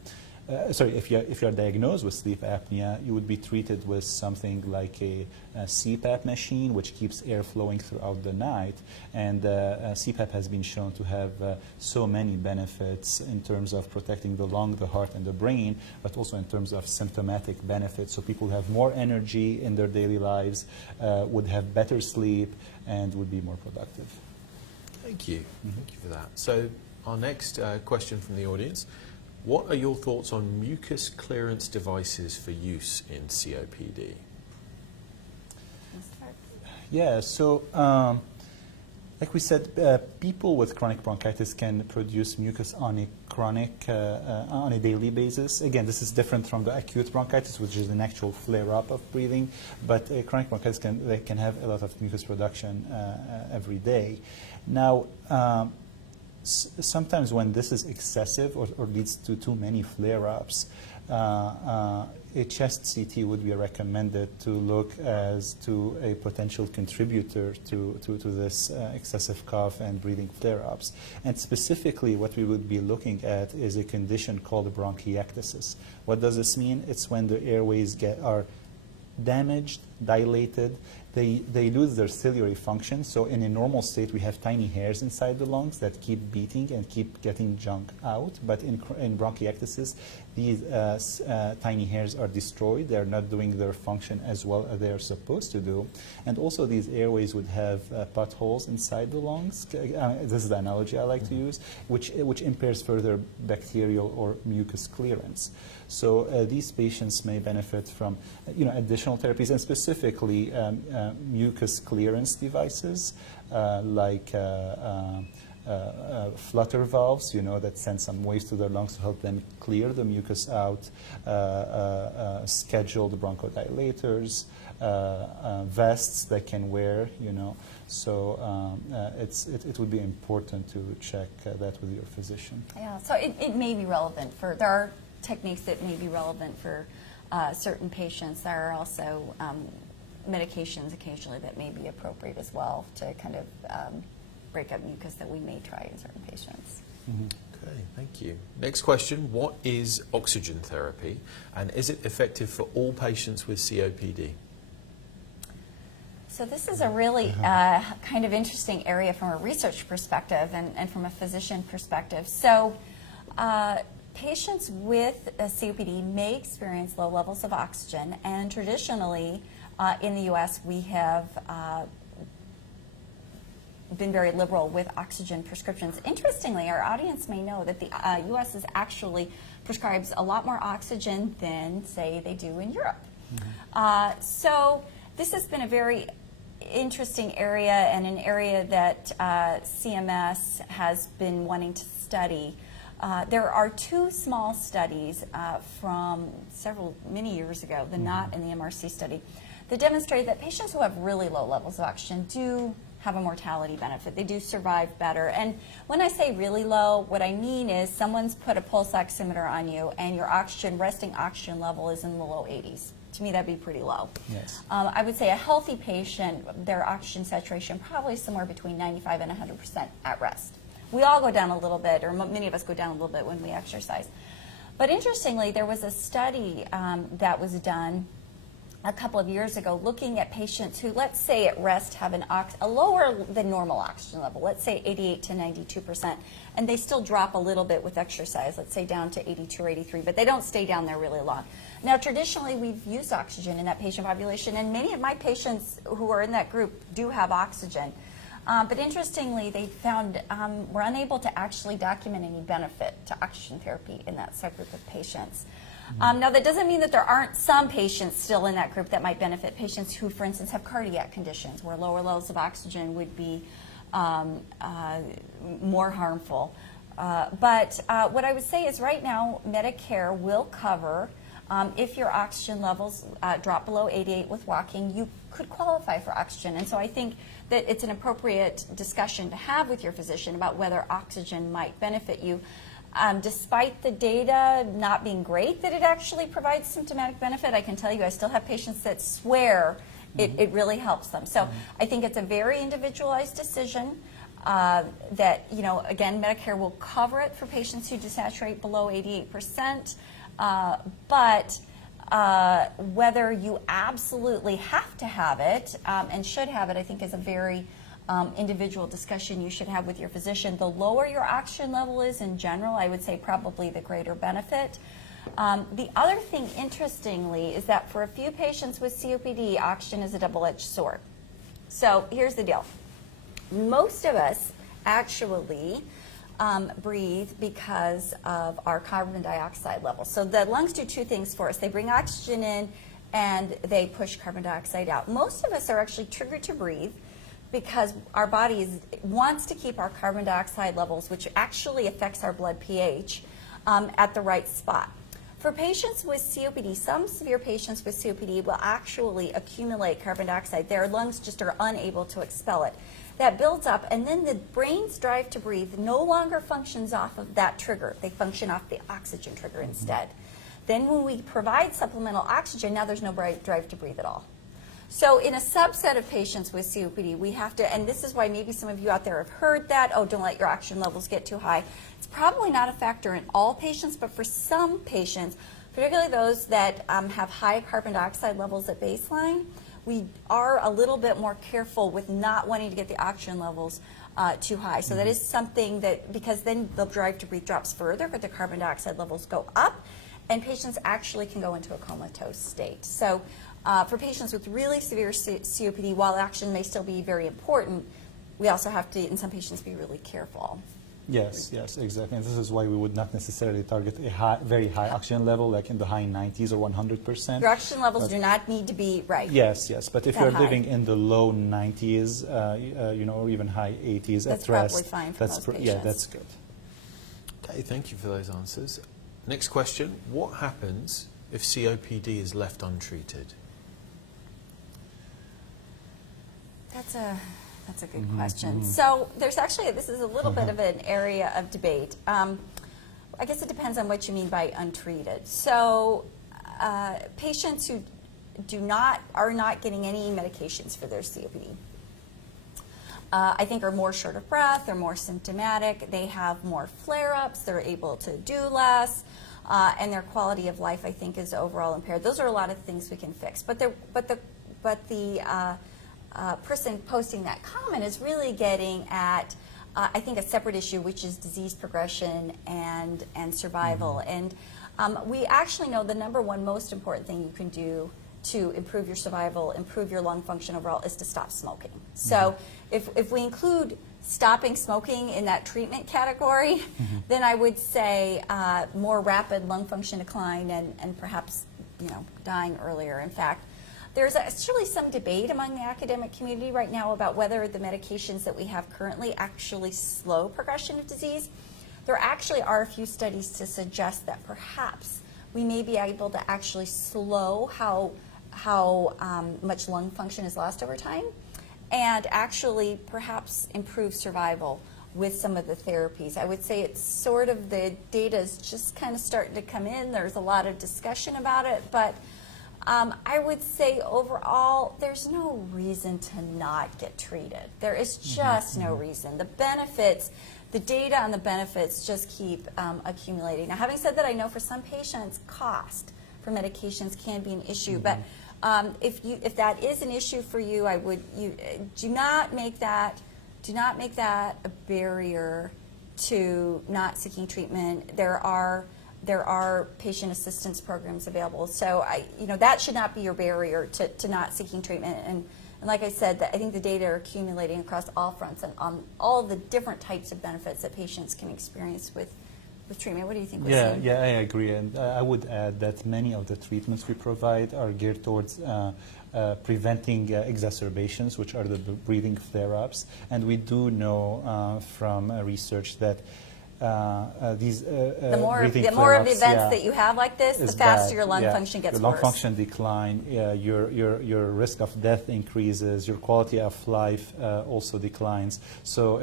if you're diagnosed with sleep apnea, you would be treated with something like a CPAP machine, which keeps air flowing throughout the night. And CPAP has been shown to have so many benefits in terms of protecting the lung, the heart, and the brain, but also in terms of symptomatic benefits. So people who have more energy in their daily lives, would have better sleep, and would be more productive. Thank you. Thank you for that. So our next question from the audience. What are your thoughts on mucus clearance devices for use in COPD? Yeah, so like we said, people with chronic bronchitis can produce mucus on a daily basis. Again, this is different from the acute bronchitis, which is an actual flare-up of breathing, but chronic bronchitis can have a lot of mucus production every day. Now, sometimes when this is excessive or leads to too many flare-ups, a chest CT would be recommended to look as to a potential contributor to this excessive cough and breathing flare-ups. And specifically, what we would be looking at is a condition called bronchiectasis. What does this mean? It's when the airways are damaged, dilated, they lose their ciliary function. So in a normal state, we have tiny hairs inside the lungs that keep beating and keep getting junk out. But in bronchiectasis, these tiny hairs are destroyed. They're not doing their function as well as they're supposed to do. And also these airways would have potholes inside the lungs. This is the analogy I like to use, which impairs further bacterial or mucus clearance. So these patients may benefit from additional therapies, and specifically mucus clearance devices like flutter valves, that send some waves to their lungs to help them clear the mucus out, scheduled bronchodilators, vests they can wear, So it would be important to check that with your physician. Yeah, so it may be relevant there are techniques that may be relevant for certain patients. There are also medications occasionally that may be appropriate as well to kind of break up mucus that we may try in certain patients. Mm-hmm. Okay, thank you. Next question, what is oxygen therapy, and is it effective for all patients with COPD? So this is a really kind of interesting area from a research perspective and from a physician perspective. So patients with COPD may experience low levels of oxygen, and traditionally in the U.S., we have been very liberal with oxygen prescriptions. Interestingly, our audience may know that the U.S. is actually prescribes a lot more oxygen than, say, they do in Europe. So this has been a very interesting area and an area that CMS has been wanting to study. There are two small studies from many years ago, the NOT and the MRC study, that demonstrate that patients who have really low levels of oxygen do have a mortality benefit. They do survive better. And when I say really low, what I mean is someone's put a pulse oximeter on you and your resting oxygen level is in the low 80s. To me, that'd be pretty low. Yes. I would say a healthy patient, their oxygen saturation probably somewhere between 95 and 100% at rest. We all go down a little bit, or many of us go down a little bit when we exercise. But interestingly, there was a study that was done a couple of years ago looking at patients who, let's say at rest, have a lower than normal oxygen level, let's say 88 to 92%, and they still drop a little bit with exercise, let's say down to 82 or 83, but they don't stay down there really long. Now, traditionally, we've used oxygen in that patient population, and many of my patients who are in that group do have oxygen. But interestingly, they found we're unable to actually document any benefit to oxygen therapy in that subgroup of patients. Now, that doesn't mean that there aren't some patients still in that group that might benefit, patients who, for instance, have cardiac conditions where lower levels of oxygen would be more harmful. But what I would say is right now, Medicare will cover, if your oxygen levels drop below 88 with walking, you could qualify for oxygen. And so I think that it's an appropriate discussion to have with your physician about whether oxygen might benefit you. Despite the data not being great that it actually provides symptomatic benefit, I can tell you I still have patients that swear it really helps them. So I think it's a very individualized decision that, again, Medicare will cover it for patients who desaturate below 88%, but whether you absolutely have to have it and should have it, I think is a very individual discussion you should have with your physician. The lower your oxygen level is in general, I would say probably the greater benefit. The other thing, interestingly, is that for a few patients with COPD, oxygen is a double-edged sword. So here's the deal. Most of us actually breathe because of our carbon dioxide levels. So the lungs do two things for us. They bring oxygen in and they push carbon dioxide out. Most of us are actually triggered to breathe because our body wants to keep our carbon dioxide levels, which actually affects our blood pH, at the right spot. For patients with COPD, some severe patients with COPD will actually accumulate carbon dioxide. Their lungs just are unable to expel it. That builds up, and then the brain's drive to breathe no longer functions off of that trigger. They function off the oxygen trigger instead. Then when we provide supplemental oxygen, now there's no drive to breathe at all. So in a subset of patients with COPD, we have to, and this is why maybe some of you out there have heard that, oh, don't let your oxygen levels get too high. It's probably not a factor in all patients, but for some patients, particularly those that have high carbon dioxide levels at baseline, we are a little bit more careful with not wanting to get the oxygen levels too high. So that is something that, because then the drive to breathe drops further, but the carbon dioxide levels go up, and patients actually can go into a comatose state. So for patients with really severe COPD, while oxygen may still be very important, we also have to, in some patients, be really careful. Yes, exactly. And this is why we would not necessarily target a very high oxygen level, like in the high 90s or 100%. Your oxygen levels do not need to be right. Yes. But if you're high. living in the low 90s, or even high 80s That's at rest, probably fine for most patients. Yeah, that's good. Okay, thank you for those answers. Next question, what happens if COPD is left untreated? That's a good question. So there's actually, this is a little bit of an area of debate. I guess it depends on what you mean by untreated. So patients who are not getting any medications for their COPD, I think are more short of breath, they're more symptomatic, they have more flare-ups, they're able to do less, and their quality of life, I think, is overall impaired. Those are a lot of things we can fix. But the person posting that comment is really getting at, I think, a separate issue, which is disease progression and survival. And we actually know the number one most important thing you can do to improve your survival, improve your lung function overall, is to stop smoking. So if we include stopping smoking in that treatment category, then I would say more rapid lung function decline and perhaps, dying earlier. In fact, there's actually some debate among the academic community right now about whether the medications that we have currently actually slow progression of disease. There actually are a few studies to suggest that perhaps we may be able to actually slow how much lung function is lost over time, and actually perhaps improve survival with some of the therapies. I would say it's sort of, the data is just kind of starting to come in. There's a lot of discussion about it, but I would say overall, there's no reason to not get treated. There is just no reason. The benefits, the data on the benefits just keep accumulating. Now, having said that, I know for some patients, cost for medications can be an issue, but if that is an issue for you, do not make that a barrier to not seeking treatment. There are patient assistance programs available, so that should not be your barrier to not seeking treatment. And like I said, I think the data are accumulating across all fronts and on all the different types of benefits that patients can experience with treatment. What do you think, Wasim? Yeah, I agree. And I would add that many of the treatments we provide are geared towards preventing exacerbations, which are the breathing flare-ups. And we do know from research that these the more of the flare-ups, events that you have like this, the faster your lung function gets worse. Your lung worse. function decline, your risk of death increases, your quality of life also declines. So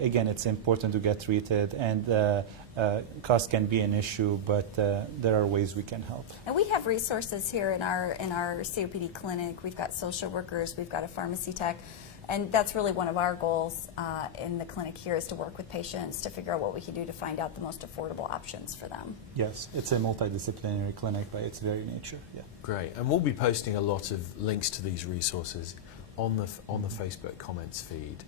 again, it's important to get treated, and cost can be an issue, but there are ways we can help. And we have resources here in our COPD clinic. We've got social workers, we've got a pharmacy tech. And that's really one of our goals in the clinic here, is to work with patients to figure out what we can do to find out the most affordable options for them. Yes, it's a multidisciplinary clinic by its very nature. Yeah. Great, and we'll be posting a lot of links to these resources on the Facebook comments feed.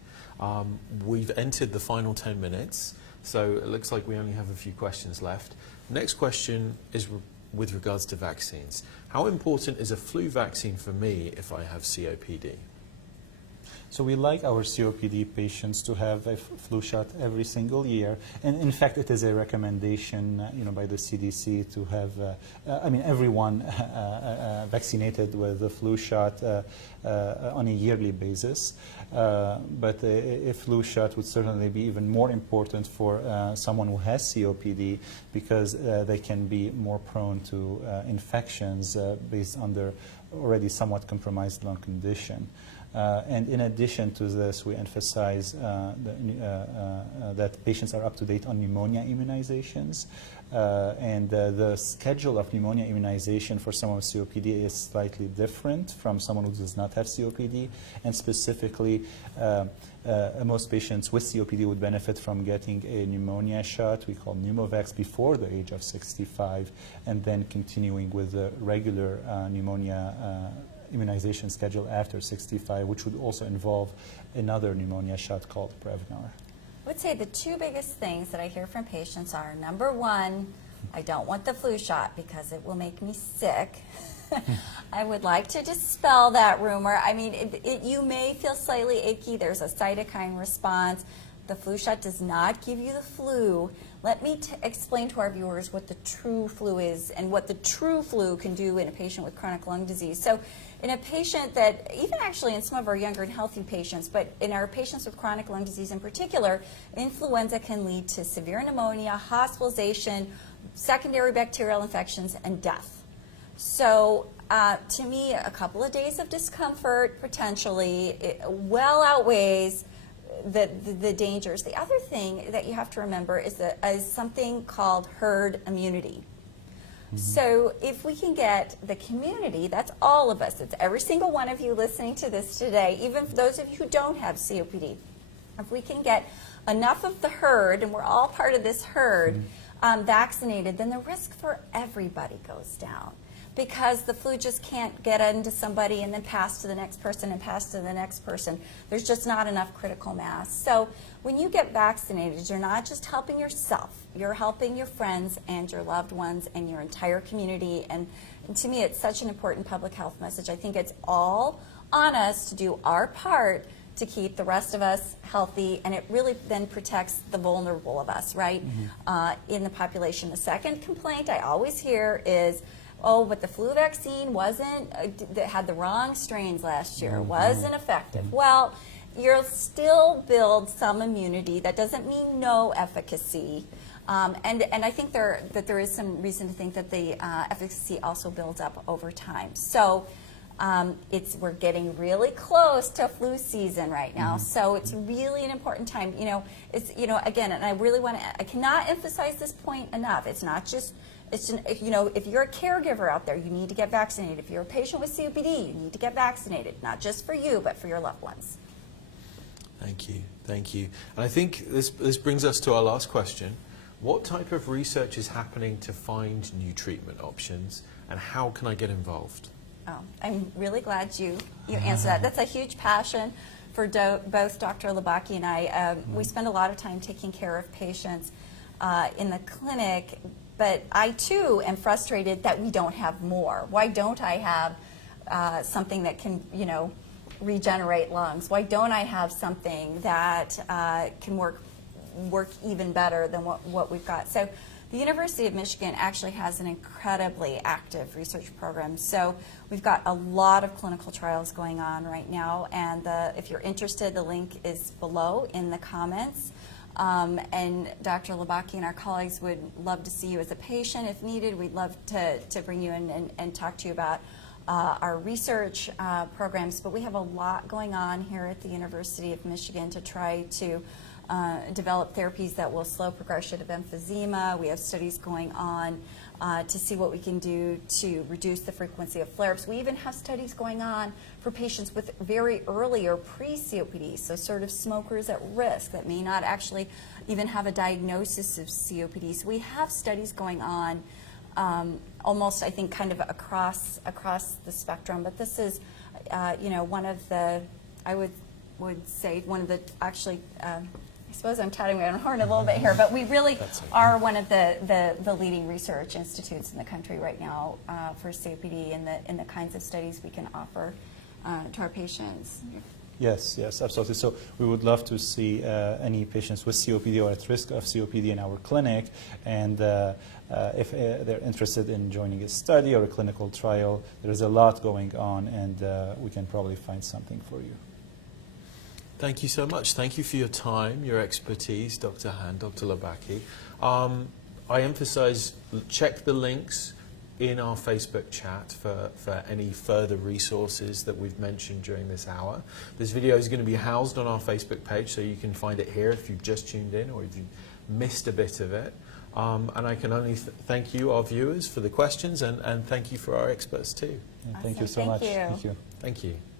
We've entered the final 10 minutes, so it looks like we only have a few questions left. Next question is with regards to vaccines. How important is a flu vaccine for me if I have COPD? So we like our COPD patients to have a flu shot every single year, and in fact, it is a recommendation, by the CDC to have, everyone vaccinated with the flu shot on a yearly basis. But a flu shot would certainly be even more important for someone who has COPD, because they can be more prone to infections based on their already somewhat compromised lung condition. And in addition to this, we emphasize that patients are up to date on pneumonia immunizations. And the schedule of pneumonia immunization for someone with COPD is slightly different from someone who does not have COPD. And specifically, most patients with COPD would benefit from getting a pneumonia shot we call Pneumovax before the age of 65, and then continuing with the regular pneumonia immunization schedule after 65, which would also involve another pneumonia shot called Prevnar. I would say the two biggest things that I hear from patients are, number one, I don't want the flu shot because it will make me sick. I would like to dispel that rumor. I mean, you may feel slightly achy. There's a cytokine response. The flu shot does not give you the flu. Let me explain to our viewers what the true flu is and what the true flu can do in a patient with chronic lung disease. So in a patient that, even actually in some of our younger and healthy patients, but in our patients with chronic lung disease in particular, influenza can lead to severe pneumonia, hospitalization, secondary bacterial infections, and death. So to me, a couple of days of discomfort potentially well outweighs the dangers. The other thing that you have to remember is something called herd immunity. So if we can get the community, that's all of us, it's every single one of you listening to this today, even for those of you who don't have COPD, if we can get enough of the herd, and we're all part of this herd, vaccinated, then the risk for everybody goes down. because the flu just can't get into somebody and then pass to the next person and pass to the next person. There's just not enough critical mass. So when you get vaccinated, you're not just helping yourself, you're helping your friends and your loved ones and your entire community. And to me, it's such an important public health message. I think it's all on us to do our part to keep the rest of us healthy, and it really then protects the vulnerable of us, right, in the population. The second complaint I always hear is, oh, but the flu vaccine wasn't, that had the wrong strains last year, wasn't effective. Well, you'll still build some immunity. That doesn't mean no efficacy. And I think that there is some reason to think that the efficacy also builds up over time. So we're getting really close to flu season right now, so it's really an important time. Again, and I cannot emphasize this point enough. It's not just, if you're a caregiver out there, you need to get vaccinated. If you're a patient with COPD, you need to get vaccinated, not just for you, but for your loved ones. Thank you, thank you. And I think this brings us to our last question. What type of research is happening to find new treatment options, and how can I get involved? Oh, I'm really glad you answered that. That's a huge passion for both Dr. Labaki and I. We spend a lot of time taking care of patients in the clinic, but I too am frustrated that we don't have more. Why don't I have something that can, regenerate lungs? Why don't I have something that can work even better than what we've got? So the University of Michigan actually has an incredibly active research program. So we've got a lot of clinical trials going on right now, and if you're interested, the link is below in the comments. And Dr. Labaki and our colleagues would love to see you as a patient if needed. We'd love to bring you in and talk to you about our research programs. But we have a lot going on here at the University of Michigan to try to develop therapies that will slow progression of emphysema. We have studies going on to see what we can do to reduce the frequency of flare-ups. We even have studies going on for patients with very early or pre-COPD, so sort of smokers at risk that may not actually even have a diagnosis of COPD. So we have studies going on almost, I think, kind of across the spectrum. But this is, one of the, I would say, one of the actually, I suppose I'm touting my own horn a little bit here, but we really are one of the leading research institutes in the country right now for COPD and the kinds of studies we can offer to our patients. Yes, absolutely. So we would love to see any patients with COPD or at risk of COPD in our clinic, and if they're interested in joining a study or a clinical trial, there is a lot going on, and we can probably find something for you. Thank you so much. Thank you for your time, your expertise, Dr. Hand, Dr. Labaki. I emphasize, check the links in our Facebook chat for any further resources that we've mentioned during this hour. This video is going to be housed on our Facebook page, so you can find it here if you've just tuned in or if you've missed a bit of it. And I can only thank you, our viewers, for the questions, and thank you for our experts too. Thank you so much. Thank you. Thank you. Thank you.